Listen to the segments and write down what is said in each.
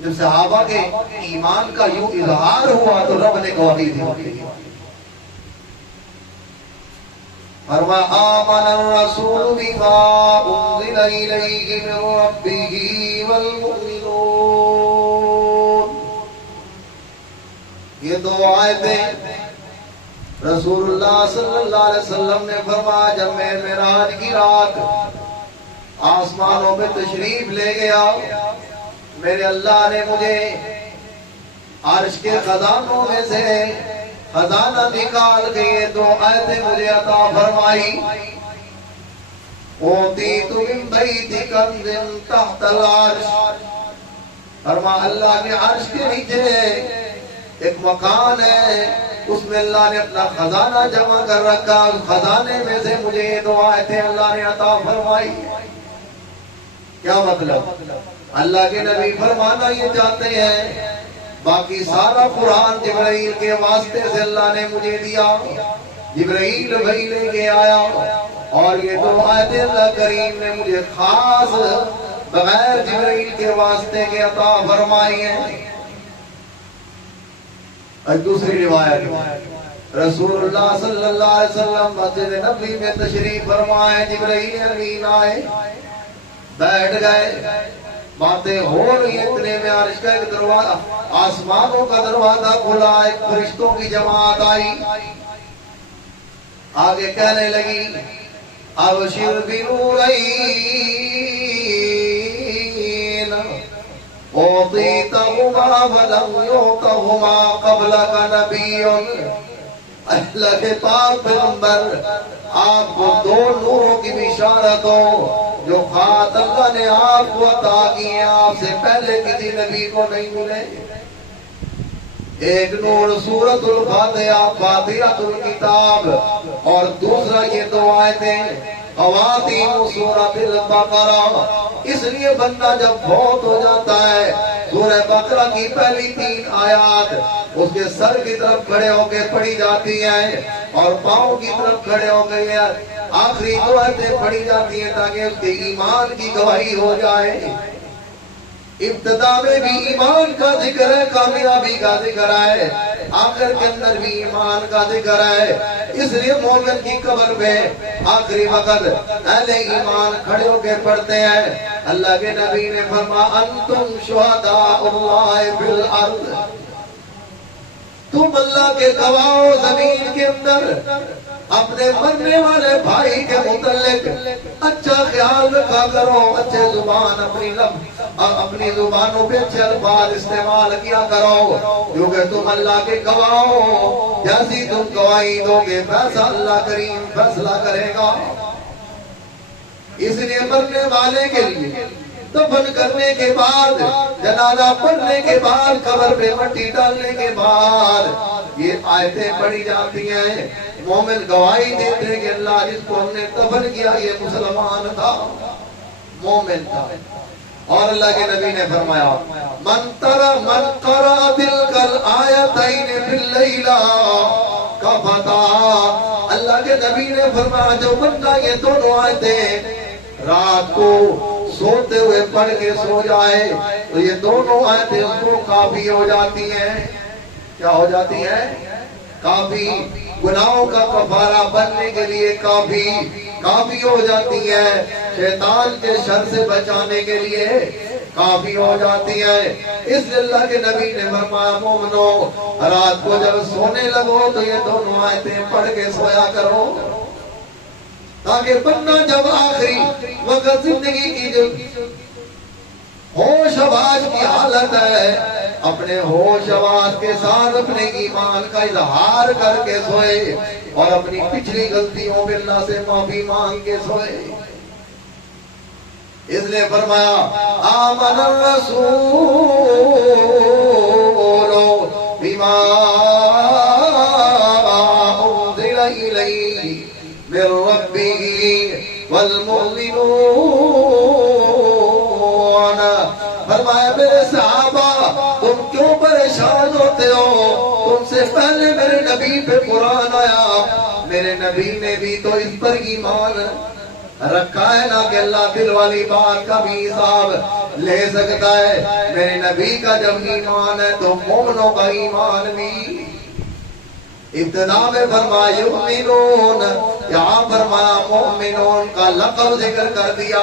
جب صحابہ کے ایمان کا یوں اظہار ہوا تو رب نے گواہی دی. فرمایا آمن الرسول بما انزل الیہ من ربہ والمؤمنون. یہ دو آیتیں رسول اللہ صلی اللہ علیہ وسلم نے فرمایا جب میں معراج کی رات آسمانوں میں تشریف لے گیا، میرے اللہ نے مجھے عرش کے خزانوں میں سے خزانہ نکال کے یہ دو آیتیں مجھے عطا فرمائی. اوتیت من بیت کنز تحت العرش. فرمایا اللہ کے عرش کے نیچے ایک مکان ہے، اس میں اللہ نے اپنا خزانہ جمع کر رکھا. اس خزانے میں سے مجھے یہ دو آیتیں اللہ نے عطا فرمائی. کیا مطلب؟ اللہ کے نبی فرمانا یہ چاہتے ہیں باقی سارا قرآن جبرائیل کے واسطے سے اللہ نے مجھے دیا، جبرائیل بھائی لے کے آیا، اور یہ دو آیتیں اللہ کریم نے مجھے خاص بغیر جبرائیل کے واسطے کے عطا فرمائی ہیں. دوسری روایت رسول اللہ صلی اللہ علیہ وسلم مسجد نبوی میں تشریف فرمائے، جبرائیل امین آئے، بیٹھ گئے، باتیں ہو رہی ہیں. اتنے میں عرش کا ایک دروازہ، آسمانوں کا دروازہ کھلا، ایک فرشتوں کی جماعت آئی، آگے کہنے لگی ابشر بنورین اعطیتہما ولم یعطہما قبلک نبی. اللہ کے پاک پیغمبر آپ کو دو نوروں کی بشارت ہو جو خاص اللہ نے آپ کو عطا کی ہیں، آپ سے پہلے کسی نبی کو نہیں ملے. ایک نور سورۃ الفاتحہ، فاتحۃ الکتاب، اور دوسرا یہ دو آیتیں خواتیم سورۃ البقرہ. اس لیے بندہ جب فوت ہو جاتا ہے سورہ بقرہ کی پہلی 3 آیات اس کے سر کی طرف کھڑے ہو کے پڑھی جاتی ہیں اور پاؤں کی طرف کھڑے ہو گئے آخری 2 آیتیں پڑھی جاتی ہیں تاکہ اس کے ایمان کی گواہی ہو جائے. ابتدا میں بھی ایمان کا ذکر ہے، کامیابی کا ذکر ہے، آخر کے اندر بھی ایمان کا ذکر ہے. اس لیے مومن کی قبر پہ آخری وقت اہل ایمان کھڑے ہو کے پڑھتے ہیں. اللہ کے نبی نے فرمایا انتم شہداء اللہ فی الارض، تم اللہ کے گواہ ہو زمین کے اندر. اپنے مرنے والے بھائی کے متعلق اچھا خیال رکھا کرو، اچھے زبان اپنی زبانوں پہ اچھے الفاظ استعمال کیا کرو، کیونکہ تم اللہ کے گواہ ہو. جیسی تم گواہی دو گے ویسا اللہ کریم فیصلہ کرے گا. اس لیے مرنے والے کے لیے دفن کرنے کے بعد، جنازہ پڑھنے کے بعد، قبر پہ مٹی ڈالنے کے بعد یہ آیتیں پڑھی جاتی ہیں. مومن گواہی دیتے ہیں کہ اللہ جس کو ہم نے دفن کیا یہ مسلمان تھا، مومن تھا. اور اللہ کے نبی نے فرمایا من قرأ تلک الآیتین فی اللیلہ کفتا. اللہ کے نبی نے فرمایا جو بندہ یہ دونوں آیتیں رات کو سوتے ہوئے پڑھ کے سو جائے تو یہ دونوں آیتیں اس کو کافی ہو جاتی ہیں. کیا ہو جاتی ہیں؟ کافی. گناہوں کا کفارہ بننے کے لیے کافی ہو جاتی ہے. شیطان کے شر سے بچانے کے لیے کافی ہو جاتی ہے. اس لیے اللہ کے نبی نے فرمایا مومنو رات کو جب سونے لگو تو یہ دونوں آیتیں پڑھ کے سویا کرو تاکہ بندہ جب آخری وقت زندگی کی جو ہوش آواز کی حالت ہے اپنے ہوش آواز کے ساتھ اپنے ایمان کا اظہار کر کے سوئے اور اپنی پچھلی غلطیوں پہ اللہ سے معافی مانگ کے سوئے. اس نے فرمایا آمن الرسول بما انزل الیہ من ربہ والمؤمنون. فرمایا میرے صحابہ تم کیوں پریشان ہوتے ہو؟ تم سے پہلے میرے نبی پہ قرآن آیا، میرے نبی نے بھی تو اس پر ایمان رکھا ہے نا کہ اللہ دل والی بات کا بھی حساب لے سکتا ہے۔ میرے نبی کا جب ایمان ہے تو مومنوں کا ایمان بھی۔ ابتدا میں فرمایا یؤمنون، یہاں فرمایا مومنون کا لقب ذکر کر دیا۔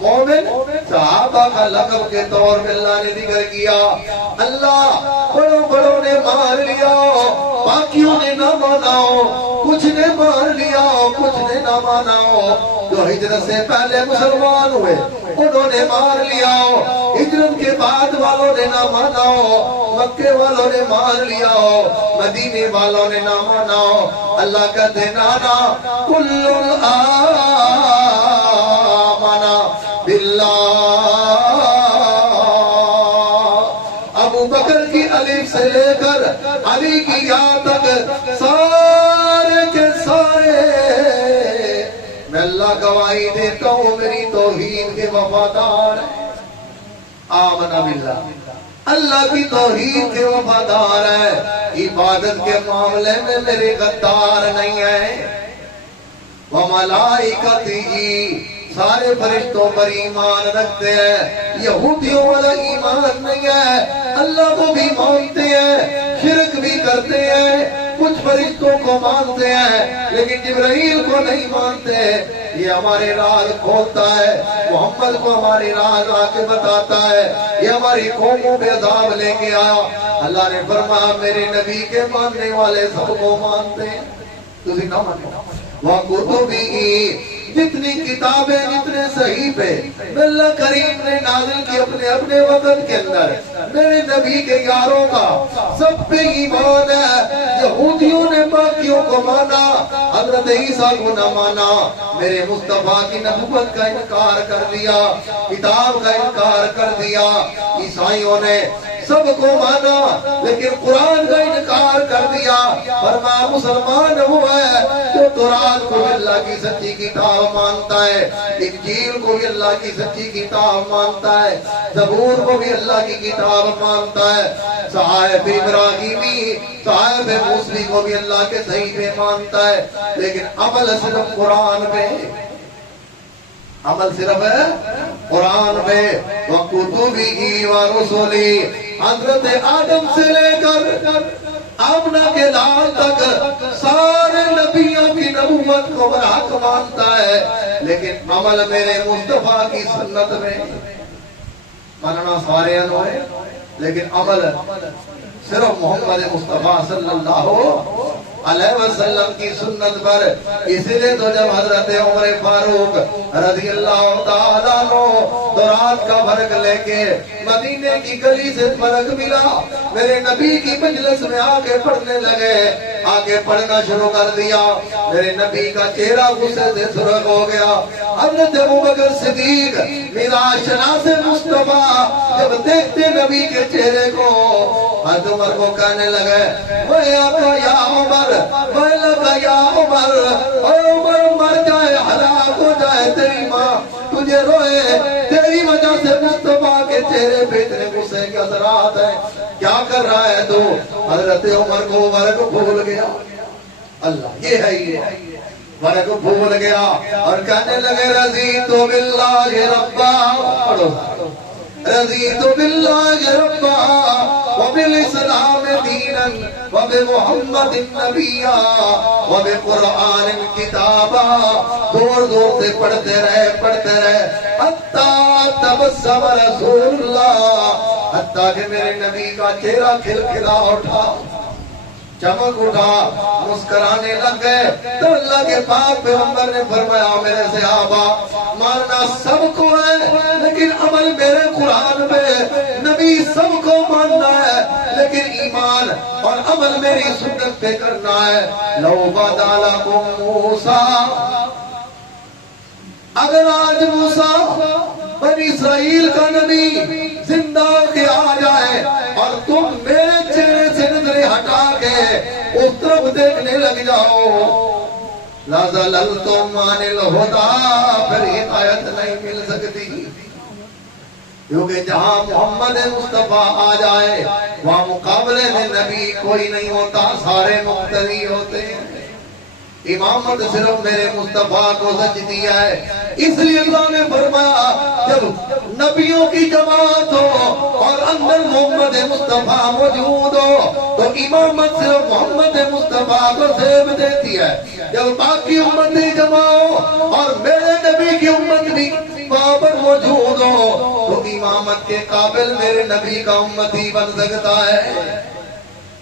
مومن صحابہ کا لقب کے طور پہ اللہ نے ذکر کیا۔ اللہ بڑوں بڑوں نے مان لیا، باقیوں نے نہ مانا، کچھ نے مان لیا کچھ نے نہ مانا۔ جو ہجرت سے پہلے مسلمان ہوئے انہوں نے مان لیا، ہجرت کے بعد والوں نے نہ مانا، مکے والوں نے مان لیا، مدینے والوں نے نہ مانا۔ اللہ کہتے نانا کل آمنا باللہ۔ ابو بکر کی الف سے لے کر علی کی یا تک سارے کے سارے میں اللہ گواہی دیتا ہوں میری توحید کے وفادار ہیں۔ آمنا باللہ، اللہ کی توحید کے وفادار ہے، عبادت کے معاملے میں میرے غدار نہیں ہے۔ وملائکتہ، سارے فرشتوں پر ایمان رکھتے ہیں۔ یہودیوں والا ایمان نہیں ہے، اللہ کو بھی مانتے ہیں، شرک بھی کرتے ہیں، کچھ فرشتوں کو مانتے ہیں لیکن جبرائیل کو نہیں مانتے۔ یہ ہمارے راز کھولتا ہے، محمد کو ہماری راز آ کے بتاتا ہے، یہ ہماری قوموں پہ عذاب لے کے آیا۔ اللہ نے فرمایا میرے نبی کے ماننے والے سب کو مانتے ہیں، تجھے نہ مانے۔ وَكُتُبِهِ، جتنی کتابیں جتنے صحیفے اللہ کریم نے نازل کی اپنے اپنے وقت کے اندر، میرے نبی کے یاروں کا سب پہ ایمان ہے۔ یہودیوں نے باقیوں کو مانا، حضرت عیسیٰ کو نہ مانا، میرے مصطفیٰ کی نبوت کا انکار کر دیا، کتاب کا انکار کر دیا۔ عیسائیوں نے سب کو مانا لیکن قرآن کا انکار کر دیا۔ فرمایا مسلمان وہ ہے جو تورات کو اللہ کی سچی کتاب مانتا ہے، انجیل کو بھی اللہ کی سچی کتاب مانتا ہے، زبور کو بھی اللہ کی کتاب مانتا ہے، صحائف ابراہیمی صحائف موسیٰ کو بھی اللہ کے صحیفے مانتا ہے، لیکن عمل صرف قرآن پہ، عمل صرف ہے قرآن پہ۔ وَكُتُبِهِ وَرُسُلِهِ، حضرت آدم سے لے کر آمنہ کے لال تک سارے نبیوں کی نبوت کو برحق مانتا ہے، لیکن عمل میرے مصطفیٰ کی سنت میں۔ ماننا سارے انوائے لیکن عمل صرف محمد مصطفیٰ صلی اللہ علیہ وسلم کی سنت پر۔ اس لئے تو جب حضرت عمر فاروق رضی اللہ تعالیٰ عنہ تورات کا فرق لے کے مدینے کی گلی سے فرق ملا، میرے نبی کی مجلس میں آگے پڑھنے لگے، آگے پڑھنا شروع کر دیا، میرے نبی کا چہرہ غصے سے سرخ ہو گیا۔ حضرت ابوبکر صدیق میراث شناس مصطفیٰ جب دیکھتے نبی کے چہرے کو، حضرت عمر کو کہنے لگے وَيَا یا عمر، وَيْلَكَ یا عمر، اے عمر مر جائے ہلاک ہو جائے تیری ماں، تجھے روئے، تیری وجہ سے مصطفیٰ کے چہرے پہ اتنے غصے کے اثرات ہیں، کیا کر رہا ہے تو؟ حضرت عمر کو ورق بھول گیا۔ اللہ یہ ہے، یہ ورق بھول گیا اور کہنے لگے رضیت باللہ ربا، پڑھو رضیت باللہ ربا وبالاسلام دینا وبمحمد نبیا وبقرآن کتابا۔ دور دور سے پڑھتے رہے حتی تبسم رسول اللہ، حتیٰ کہ میرے نبی کا چہرہ کھلکھلا اٹھا، چمک اٹھا، مسکرانے لگ گئے۔ تو اللہ کے پاک پیغمبر نے فرمایا میرے صحابہ ماننا سب کو ہے لیکن عمل میرے قرآن پہ، نبی سب کو ماننا ہے لیکن ایمان اور عمل میری سنت پہ کرنا ہے۔ لو بدا لکم موسیٰ، اگر آج موسیٰ بنی اسرائیل کا نبی زندہ کے آ جائے اور تم میرے چہرے سے نظریں ہٹا کے اس طرف دیکھنے لگ جاؤ، لَظَلَلْتُمْ عَنِ الْهُدَىٰ، پھر ہدایت نہیں مل سکتی، کیونکہ جہاں محمد مصطفیٰ آ جائے وہاں مقابلے میں نبی کوئی نہیں ہوتا، سارے مقتدی ہوتے ہیں۔ امامت صرف میرے مصطفیٰ کو سجدی ہے. اس لیے اللہ نے فرمایا جب نبیوں کی جماعت ہو اور اندر محمد مصطفیٰ موجود ہو تو امامت صرف محمد مصطفیٰ کو زیب دیتی ہے. جب باقی امتیں جمع ہو اور میرے نبی کی امت بھی وہاں پر موجود ہو تو امامت کے قابل میرے نبی کا امتی بن سکتا ہے.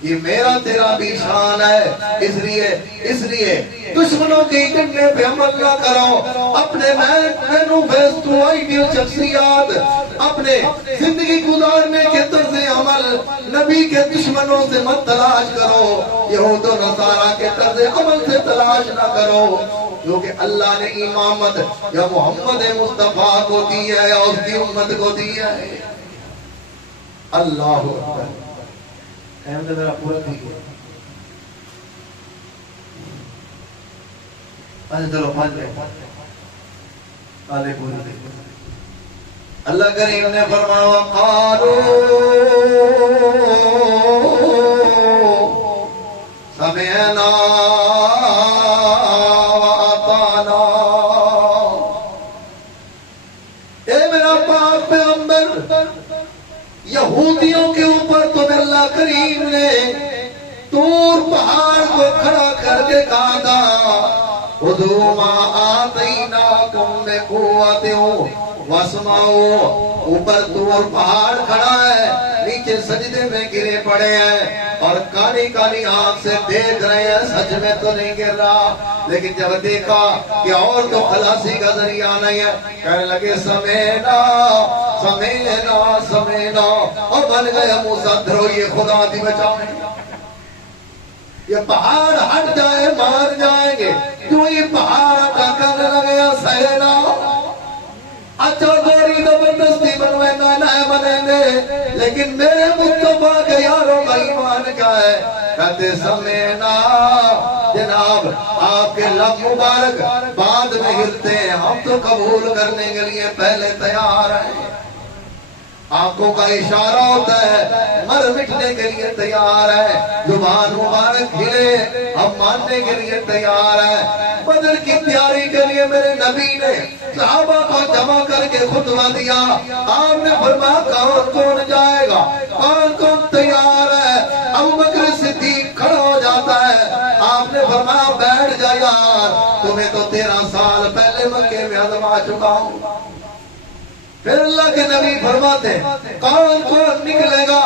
یہ میرا تیرا بھی شان ہے. اس لیے دشمنوں کی جنگے پہ عمل نہ کرو. اپنے مینوفیسٹو آئیڈیل شخصیات اپنے زندگی گزارنے کے طرز عمل نبی کے دشمنوں سے مت تلاش کرو. یہود و نصارہ کے طرز عمل سے تلاش نہ کرو کیونکہ اللہ نے امامت یا محمد مصطفیٰ کو دی ہے اور اس کی امت کو دی ہے. اللہ اکبر. احمد میرا پورا ٹھیک ہے. اچھا چلو پانچ آلے پوری. اللہ کریم نے فرمایا وقالوا سمعنا واطعنا. اے میرا پاک پیغمبر یہودیوں کے اوپر تو اللہ کریم نے طور پہاڑ کو کھڑا کر کے کہا تھا خذوا ما آتیناکم بقوۃ واسمعوا. اوپر طور پہاڑ کھڑا ہے, نیچے سجدے میں گرے پڑے ہیں اور کالی کالی آنکھ سے دیکھ رہے ہیں. سچ میں تو نہیں گر رہا, لیکن جب دیکھا کہ اور تو خلاصی کا ذریعہ نہیں ہے کہنے لگے سمینا سمینا سمینا. اور بن گیا موسیٰ دھرو یہ خدا دی بچائیں. یہ پہاڑ ہٹ جائے مار جائیں گے. جو یہ پہاڑ ہٹا کرنے لگے سہنا اچھا دوری زبردستی بنوے نہ بنیں گے, لیکن میرے مصطفیٰ کے یاروں کا ایمان کیا ہے کہتے سمینا. جناب آپ کے لب مبارک بعد میں ہلتے ہیں, ہم تو قبول کرنے کے لیے پہلے تیار ہیں. آنکھوں کا اشارہ ہوتا ہے مر مٹنے کے لیے تیار ہے. زبان مبارک ہلے ہم ماننے کے لیے تیار ہے. بدر کی تیاری کے لیے میرے نبی نے صحابہ کو جمع کر کے خطبہ دیا. آپ نے فرمایا کون کون جائے گا, کون کون تیار ہے. ابوبکر صدیق کھڑا ہو جاتا ہے. آپ نے فرمایا بیٹھ جا یار, تمہیں تو 13 سال پہلے مکے میں آزما چکا ہوں. پھر اللہ کے نبی فرماتے کون کون نکلے گا.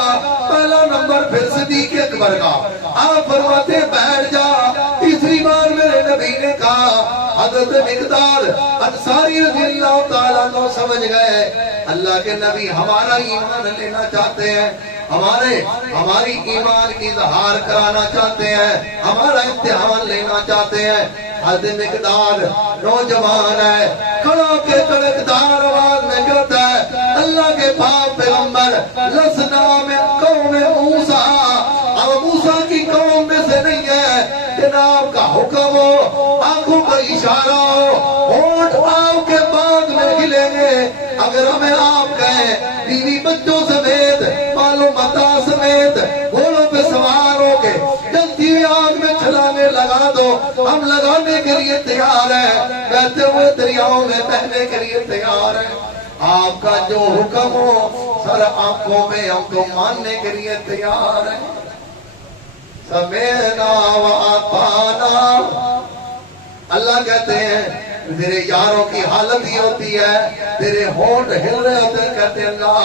پہلا نمبر پھر صدیق اکبر کا. آپ فرماتے بیٹھ جا. تیسری بار میرے نبی نے کہا حضرت مقداد انصاری رضی اللہ تعالیٰ کو سمجھ گئے اللہ کے نبی ہمارا ایمان لینا چاہتے ہیں, ہماری ایمان کی اظہار کرانا چاہتے ہیں, ہمارا امتحان لینا چاہتے ہیں. حضرت مقداد نوجوان ہے, کھڑا کے کڑکدار آواز میں کہتا ہے اللہ کے پاک پیغمبر لسنا من قوم موسیٰ, اب موسیٰ کی قوم میں سے نہیں ہے. جناب کا حکم ہو, آنکھوں کا اشارہ ہو, ہونٹ آپ کے بعد میں ہلیں گے. اگر ہمیں آپ کہیں بیوی بچوں سمیت مال و متاع سمیت گھوڑوں پہ سوار ہو کے جلدی آگ میں چھلانے لگا دو, ہم لگانے کے لیے تیار ہیں. بہتے ہوئے دریاؤں میں بہنے کے لیے تیار ہیں. آپ کا جو حکم ہو سر آنکھوں میں ہم تو ماننے کے لیے تیار ہیں. سمینا واطعنا. اللہ کہتے ہیں تیرے یاروں کی حالت ہی ہوتی ہے, تیرے ہونٹ ہل رہے ہوتے ہیں, کہتے ہیں اللہ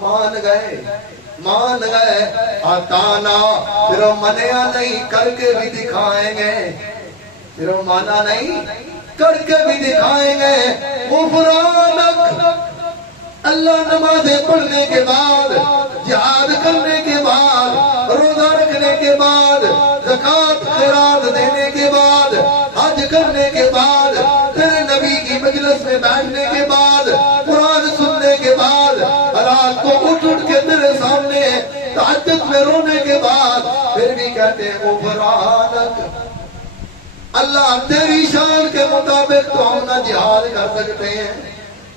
مان گئے. اطعنا صرف منیا نہیں کر کے بھی دکھائیں گے, صرف مانا نہیں کر کے بھی دکھائیں گے. غفرانک. اللہ نمازیں پڑھنے کے بعد, جہاد کرنے کے بعد, روزہ رکھنے کے بعد, زکوٰۃ خیرات دینے کے بعد, حج کرنے کے بعد, تیرے نبی کی مجلس میں بیٹھنے کے بعد, قرآن سننے کے بعد, رات کو اٹھ کے تیرے سامنے تہجد میں رونے کے بعد پھر بھی کہتے ہیں غفرانک. اللہ تیری شان کے مطابق تو ہم نہ جہاد کر سکتے ہیں,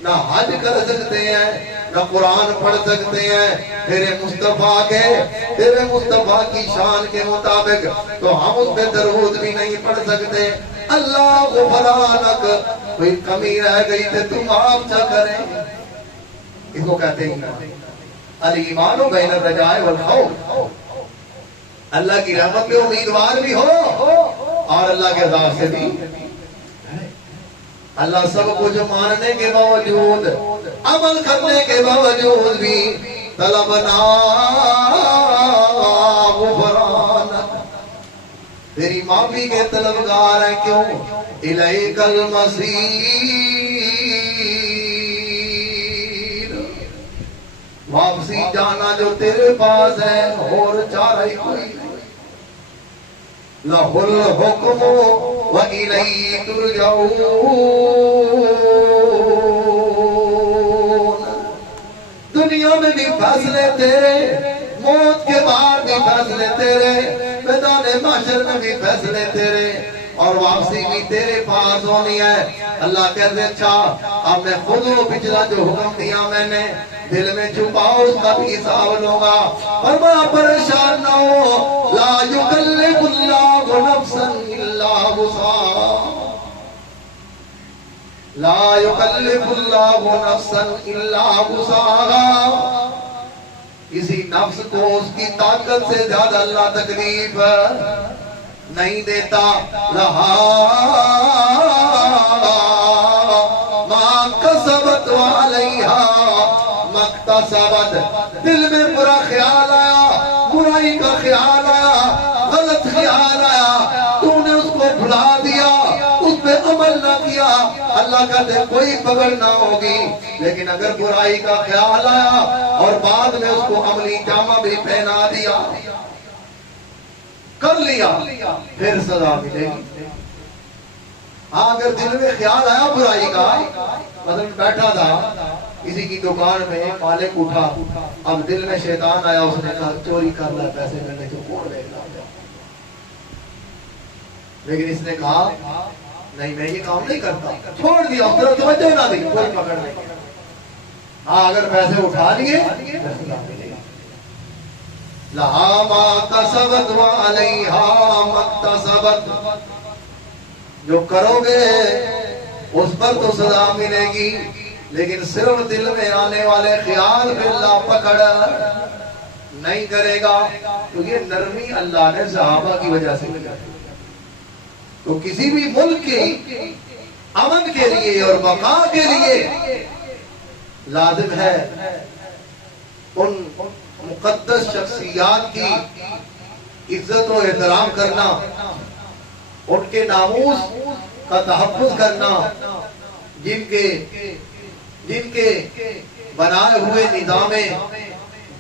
نہ حج کر سکتے ہیں، نہ قرآن پڑھ سکتے ہیں تیرے مصطفیٰ کی شان کے مطابق، تو ہم اس پہ درود بھی نہیں پڑھ سکتے۔ اللہ غفرانک، کوئی کمی رہ گئی تھے تو معاف نہ کریں۔ اس کو کہتے ہیں الایمان بین الرجاء والخوف، اللہ کی رحمت میں امیدوار بھی ہو اور اللہ کے عذاب سے بھی۔ اللہ سب کچھ ماننے کے باوجود، عمل کرنے کے باوجود بھی طلبنا غفرانک، تیری معافی کے طلبگار ہیں، کیوں؟ الیک المصیر، واپسی جانا جو تیرے پاس ہے، اور چارہ کوئی نہیں۔ لَهُ الْحُكْمُ وَإِلَيْهِ تُرْجَعُونَ، دنیا میں بھی فیصلے تیرے، موت کے بعد بھی فیصلے تیرے، میدان محشر میں بھی فیصلے تیرے، اور واپسی بھی تیرے پاس ہونی ہے۔ اللہ کہتے اچھا اب میں خود وہ پچھلا جو حکم دیا میں نے دل میں چھپاؤ، اس کا بھی حساب لوں گا۔ فرمایا پریشان نہ ہو، لا یکلف اللہ نفسا الا وسعہا، لا یکلف اللہ نفسا الا وسعہا، کسی نفس کو اس کی طاقت سے زیادہ اللہ تکلیف نہیں دیتا۔ لہا ما کسبت وعلیہا ما اکتسبت، دل میں برا خیال آیا، برائی کا خیال آیا، غلط خیال آیا، تو نے اس کو بھلا دیا، اس پہ عمل نہ کیا، اللہ کہتے کوئی پکڑ نہ ہوگی۔ لیکن اگر برائی کا خیال آیا اور بعد میں اس کو عملی جامہ بھی پہنا دیا، کر لیا، پھر سزا ملے گی۔ ہاں اگر دل میں خیال آیا برائی کا، مثلا بیٹھا تھا کسی کی دکان میں، مالک اٹھا، اب دل میں شیطان آیا، اس نے کہا چوری کر لا، پیسے ملنے کو کون لے گا، لیکن اس نے کہا نہیں میں یہ کام نہیں کرتا، چھوڑ دیا، اس طرح توجہ نہ دی، کوئی پکڑ نہیں۔ ہاں اگر پیسے اٹھا لیے لہا ما کسبت وعلیہا ما اکتسبت، جو کرو گے اس پر تو سزا ملے گی، لیکن صرف دل میں آنے والے خیال پہ اللہ پکڑ نہیں کرے گا۔ تو یہ نرمی اللہ نے صحابہ کی وجہ سے کی۔ تو کسی بھی ملک کی امن کے لیے اور بقا کے لیے لازم ہے ان مقدس شخصیات کی عزت و احترام کرنا، ان کے ناموس کا تحفظ کرنا، جن کے بنائے ہوئے نظام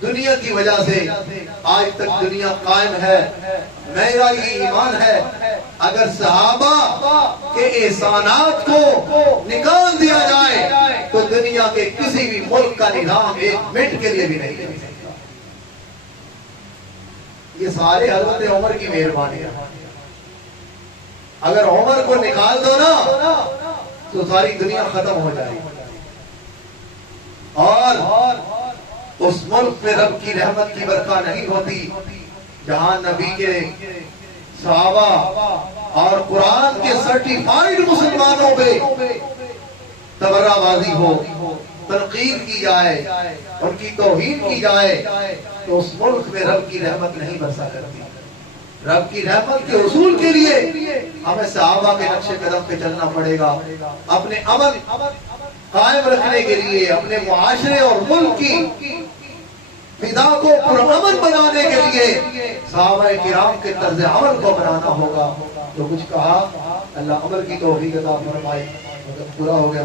دنیا کی وجہ سے آج تک دنیا قائم ہے۔ میرا یہ ایمان ہے اگر صحابہ کے احسانات کو نکال دیا جائے تو دنیا کے کسی بھی ملک کا نظام ایک منٹ کے لیے بھی نہیں رہ سکتا۔ یہ سارے حضرت عمر کی مہربانی ہے۔ اگر عمر کو نکال دو نا تو ساری دنیا ختم ہو جائے گی، اور اس ملک میں رب کی رحمت کی برکہ نہیں ہوتی جہاں نبی کے صحابہ اور قرآن کے سرٹیفائیڈ مسلمانوں پہ تبرہ بازی ہو، تنقید کی جائے، ان کی توہین کی جائے، تو اس ملک میں رب کی رحمت نہیں برسا کرتی۔ رب کی رحمت کے حصول کے لیے ہمیں صحابہ کے نقش قدم پہ چلنا پڑے گا۔ اپنے امن قائم رکھنے کے لیے، اپنے معاشرے اور ملک کی فضا کو پرامن بنانے کے لیے صحابہ کرام کے طرز عمل کو بنانا ہوگا۔ جو کچھ کہا اللہ عمل کی توفیق عطا فرمائے، پورا ہو گیا۔